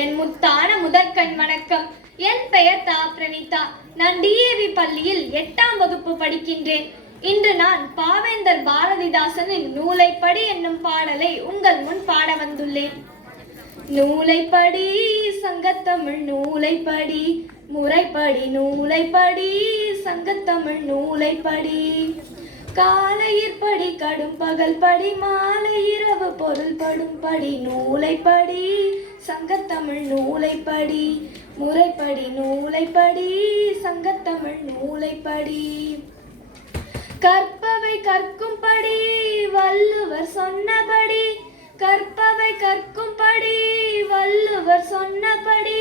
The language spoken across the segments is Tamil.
என் முத்தான முதற்கண் வணக்கம். என் பெயர் தா பிரணிதா நான் டிஏவி பள்ளியில் எட்டாம் வகுப்பு படிக்கின்றேன். இன்று நான் பாவேந்தர் பாரதிதாசனின் நூலைப்படி என்னும் பாடலை உங்கள் முன் பாட வந்துள்ளேன். நூலைப்படி சங்கத்தமிழ் நூலைப்படி முறைப்படி நூலைப்படி சங்கத்தமிழ் நூலைப்படி. காலையிற்படி கடும் பகல் படி மாலை இரவு பொருள் படும் படி நூலைப்படி சங்கத்தமிழ் நூலைப்படி முறைப்படி நூலைப்படி சங்கத்தமிழ் நூலைப்படி கற்பவை கற்கும்படி வள்ளுவர் சொன்னபடி கற்பவை கற்கும்படி வள்ளுவர் சொன்னபடி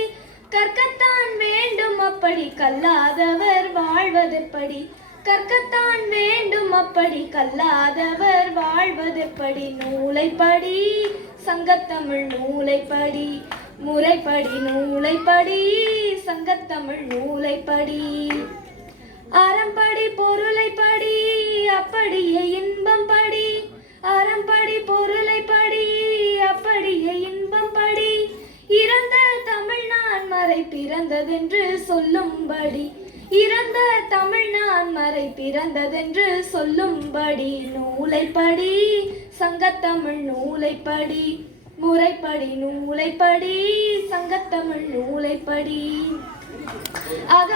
கற்கத்தான் வேண்டும் அப்படி கல்லாதவர் வாழ்வதெப்படி. கற்கத்தான் வேண்டும். அப்படி கல்லாதவர் வாழ்வதெப்படி? நூலைப்படி சங்கத்தமிழ் நூலைப்படி முறைப்படி நூலைப்படி சங்கத்தமிழ் நூலைப்படி. அறம்படி பொருளைப்படி அப்படியே இன்பம் படி அறம்படி பொருளைப்படி அப்படியே இன்பம் படி இறந்த தமிழ் நான் மறை பிறந்ததென்று சொல்லும்படி. இறந்த தமிழ் நான் மறை பிறந்ததென்று சொல்லும்படி நூலைப்படி சங்கத்தமிழ் நூலைப்படி முறைப்படி நூலைப்படி சங்கத்தமிழ் நூலைப்படி. அக